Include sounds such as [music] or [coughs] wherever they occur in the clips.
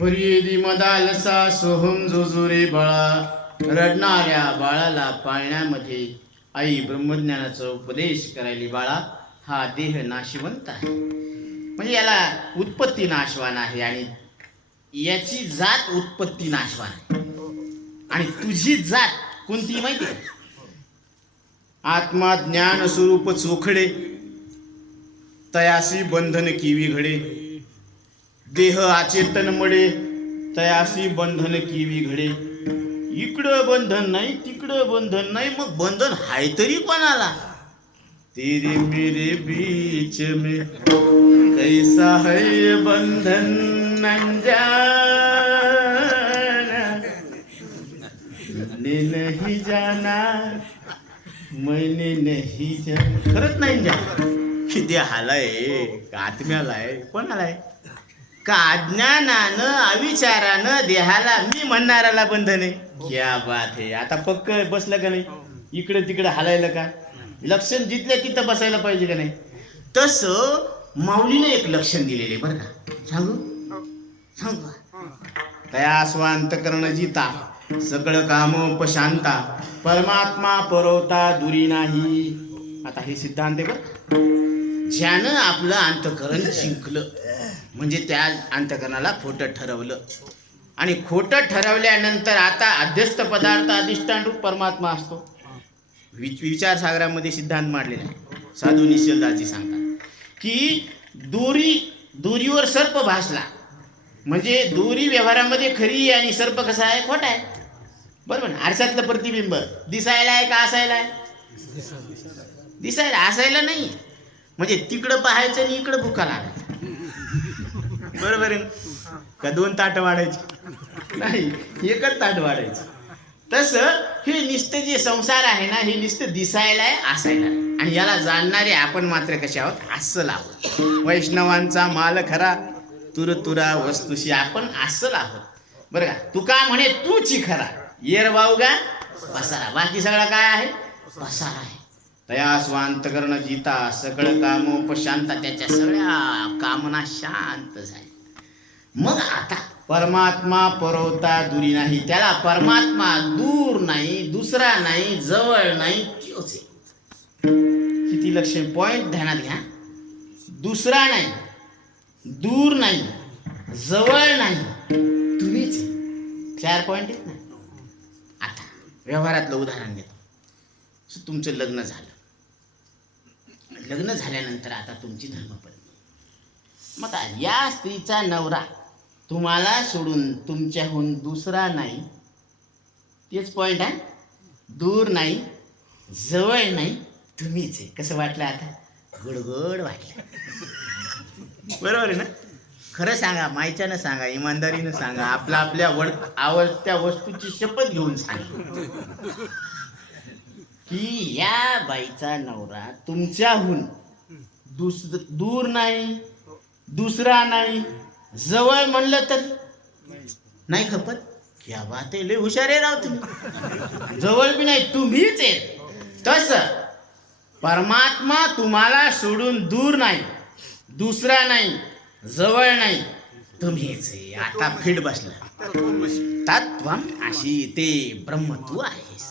परियेदी मदालसा सोहम जोजोरे बाळा. रडणाऱ्या बाळाला पाळण्यामध्ये आई ब्रह्मज्ञानाचा उपदेश करायली बाळा. हा देह नाशिवंत आहे. म्हणजे याला उत्पत्ती नाशवान आहे आणि याची जात उत्पत्ती नाशवान आहे. आणि तुझी जात कोणती माहिती आहे? आत्मा ज्ञान स्वरूप चोखडे. तयासी बंधन किवी घडे देह आचेतन मडे तयासी बंधन किवी घडे इकडं बंधन नाही तिकडं बंधन नाही मग बंधन हाय तरी कोणाला? तेरे मेरे बीच में कैसा है बंधन अनजाना? मैंने नहीं जाना मैंने नहीं जाना. खरंच नाही जाना. किती हालाय आत्म्याला आहे कोणाला आहे? का अज्ञानानं अविचारानं देहाला मी म्हणणाऱ्याला बंधन आहे? क्या बात आहे. आता पक्क बसलं का नाही? इकडं तिकडं हालायला का? लक्षण जिथल्या तिथं बसायला पाहिजे का नाही? तसं माऊलीने एक लक्षण दिलेले बरं का. सांगू? सांगू तया स्वांत करण जिता सगळं काम उपशांता परमात्मा परवता दुरी नाही. आता हे सिद्धांत आहे बरं ज्यानं आपलं अंतकरण जिंकलं. म्हणजे त्या अंतकरणाला खोटं ठरवलं. आणि खोटं ठरवल्यानंतर आता अध्यस्त पदार्थ अधिष्ठान रूप परमात्मा असतो. वि विचारसागरामध्ये सिद्धांत मांडलेला आहे. साधू निश्चलदासजी सांगतात की दोरी दोरीवर सर्प भासला. म्हणजे दोरी व्यवहारामध्ये खरी आहे आणि सर्प कसा आहे? खोटा आहे. बरोबर ना? आरशातलं प्रतिबिंब. दिसायला आहे का असायला आहे? दिसायला. असायला नाही. म्हणजे तिकडं पाहायचं आणि इकडं भुका लागायचं बरोबर आहे. का दोन ताट वाढायची? नाही एकच ताट वाढायचं. तसं हे नुसतं जे संसार आहे ना हे नुसतं दिसायला आहे असायला आणि याला जाणणारे आपण मात्र कसे आहोत? असं आहोत. वैष्णवांचा माल खरा तुर तुरा वस्तुशी आपण असं आहोत. बरं का? तुका म्हणे तूची खरा? येर वाऊ का? पसारा. बाकी सगळा काय आहे? पसारा आहे. तया स्वांत करण जिता सगळं कामोपशांता त्याच्या सगळ्या कामना शांत झाल्या. मग आता. परमात्मा परवता दुरी नाही. त्याला परमात्मा दूर नाही दुसरा नाही जवळ नाही तोच किती लक्ष पॉइंट ध्यानात घ्या. दुसरा नाही दूर नाही जवळ नाही. तुम्हीच चार पॉइंट आहेत ना? आता व्यवहारातलं उदाहरण देतो. तुमचं लग्न झालं. लग्न झाल्यानंतर आता तुमची धर्मपत्नी. मग आता या स्त्रीचा नवरा तुम्हाला सोडून तुमच्याहून दुसरा नाही. तेच पॉईंट आहे दूर नाही जवळ नाही तुम्हीच आहे. कसं वाटलं आता? गडगड वाटलं. बरोबर आहे ना? खरं सांगा मायच्यानं सांगा इमानदारीनं सांगा आपल्या आपल्या वड आवडत्या वस्तूची शपथ घेऊन सांगा. की या बाईचा नवरा तुमच्याहून दुस दूर नाही दुसरा नाही जवळ म्हणलं तर? नाही खपत? क्या बात आहे लय हुशार आहे राव तुम्ही जवळ बी नाही तुम्हीच आहेत तस परमात्मा तुम्हाला सोडून दूर नाही दुसरा नाही जवळ नाही. तुम्हीच आहे आता फिट बसला. तत्वम अशी ते ब्रह्म तू आहेस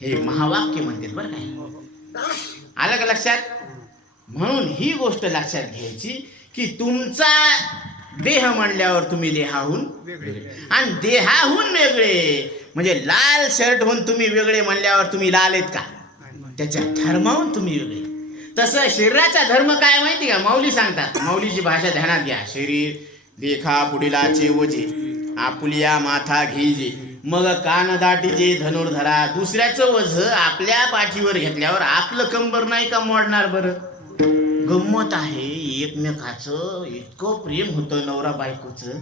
हे महावाक्य म्हणतील बरं काय आलं का लक्षात? म्हणून ही गोष्ट लक्षात घ्यायची की तुमचा देह म्हणल्यावर तुम्ही देहाहून आणि देहाहून वेगळे. म्हणजे लाल शर्ट होऊन तुम्ही वेगळे म्हणल्यावर तुम्ही लाल आहेत का? त्याच्या धर्माहून तुम्ही वेगळे. तसं शरीराचा धर्म काय माहिती का? माऊली सांगतात. माऊलीची भाषा ध्यानात घ्या. शरीर देखा पुढीला चेवजे. आपुलिया माथा घेजे मग कान दाटीचे धनुर्धरा. दुसऱ्याचं वझ आपल्या पाठीवर घेतल्यावर आपलं कंबर नाही का मोडणार बरं? गंमत आहे. एकमेकाचं इतकं प्रेम होतं नवरा बायकोचं.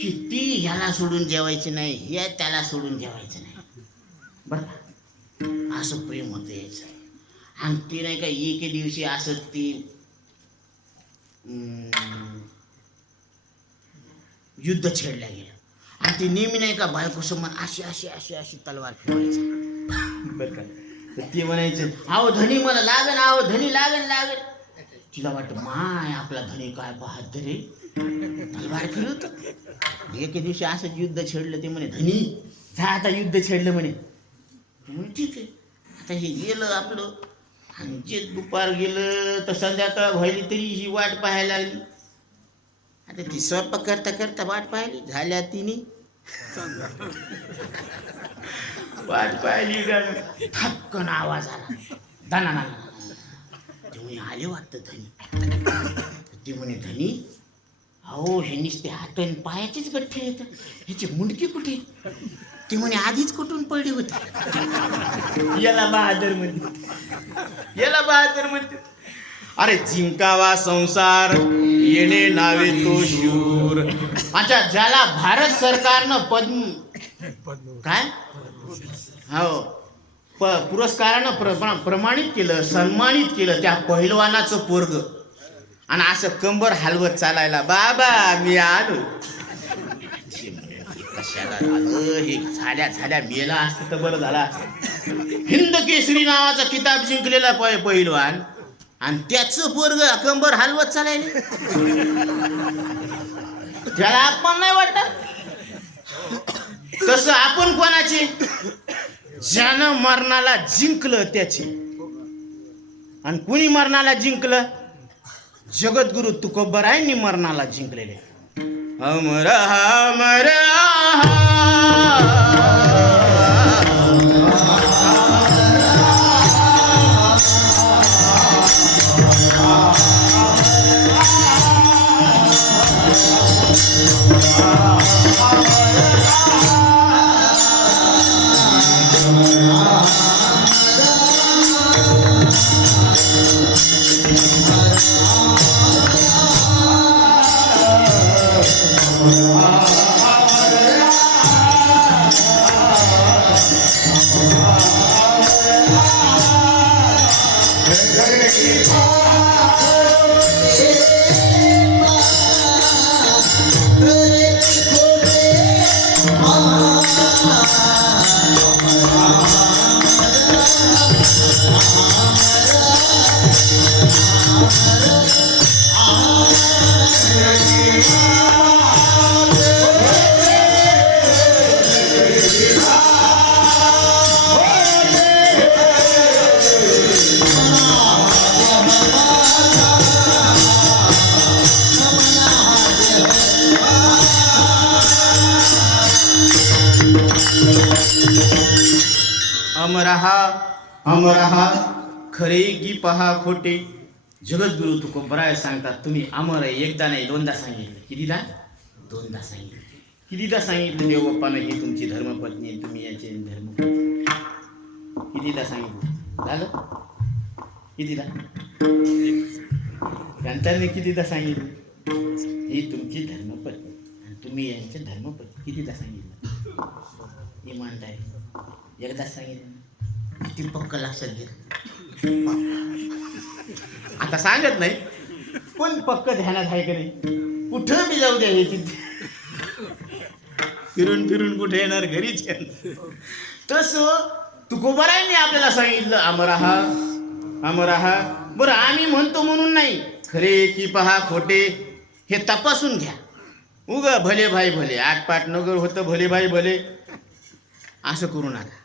किती ह्याला सोडून जेवायची नाही या त्याला सोडून जेवायचं नाही. बरं असं प्रेम होतं यायचं आणि ते नाही का एके दिवशी असं ती युद्ध छेडल्या गेलं. आणि ती नेहमी नाही का बायको समोर अशी अशी अशी अशी तलवार फिरवायची. बरं का? ते म्हणायचं आहो धनी मला लागन आहो धनी लागन लागन. तिला वाटतं माय आपला धनी काय बहादर रे? तलवार फिरवत एके दिवशी असंच युद्ध छेडलं ते म्हणे धनी जा आता युद्ध छेडलं म्हणे. म्हणे ठीक आहे. आता हे गेलं आपलं. आणि जे दुपार गेलं तर संध्याकाळ व्हायली तरी ही वाट पाहायला लागली. आता ती स्वयंपाक करता करता वाट पाहिली झाल्या तिने. वाट पाहिली का थक्कन आवाज आला. दाना म्हणे आले वाटतं धनी. [coughs] ते म्हणे धनी अहो हे नुसते हात आणि पायाचेच गठ्ठे आहेत. ह्याचे मुंडके कुठे? ते म्हणे आधीच कुठून पडले होते. [laughs] याला बहादर म्हणते. याला बहादर म्हणते. अरे जिंकावा संसार. येणे नावे तो शूर. अच्छा ज्याला भारत सरकारनं पद्म काय? हो. प पुरस्कारानं प्र प्रमाणित केलं सन्मानित केलं त्या पहिलवानाचं पोरग. आणि असं कंबर हलवत चालायला बाबा मी आलो. "हे कशाला हे झाल्या झाल्या मेला असतं तर बरं झाला हिंद केसरी नावाचा किताब जिंकलेला पहि पहिलवान आणि त्याचं पोरग कंबर हलवत चालायला. त्याला आपण नाही वाटत? तसं आपण कोणाचे? ज्यानं मरणाला जिंकलं त्याचे. आणि कुणी मरणाला जिंकलं? जगद्गुरु तुकोबरायांनी मरणाला जिंकलेले. अमर अमर अमरहा अमरहा खरे की पहा खोटे। जगद्गुरु तुकोबराय सांगतात तुम्ही अमर आहे एकदा नाही दोनदा सांगितलं. कितीदा? दोनदा सांगितलं. कितीदा सांगितलं देवबाप्पानं? ही तुमची धर्मपत्नी आहे, तुम्ही याचे धर्म कितीदा सांगितलं? झालं? कितीदा? ग्रंथांनी कितीदा सांगितलं? ही तुमची धर्मपत्नी. आणि तुम्ही यांचे धर्मपत्नी. कितीदा सांगितलं? इमानदारी. एकदा सांगितलं किती पक्क लक्षात घे आता सांगत नाही पण पक्क ध्यानात आहे का नाही कुठं मी जाऊ द्या हे तिथे फिरून फिरून कुठे येणार घरीच येणार तसं तुकोबरायांनी आपल्याला सांगितलं अमराहा अमराहा बरं आम्ही म्हणतो म्हणून नाही खरे की पहा खोटे हे तपासून घ्या उग भले भाई भले आटपाट नगर होतं भले भाई भले असं करू नका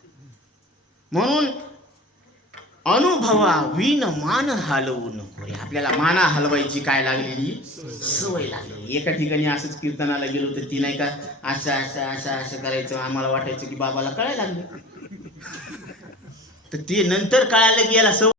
म्हणून अनुभवा विन मान हलवू नको आपल्याला माना हलवायची काय लागलेली? सवय लागलेली. एका ठिकाणी असंच कीर्तनाला गेलो तर ती नाही का असं असं असं असं करायचं. आम्हाला वाटायचं की बाबाला कळायला लागलं. तर ते नंतर कळालं की याला सवय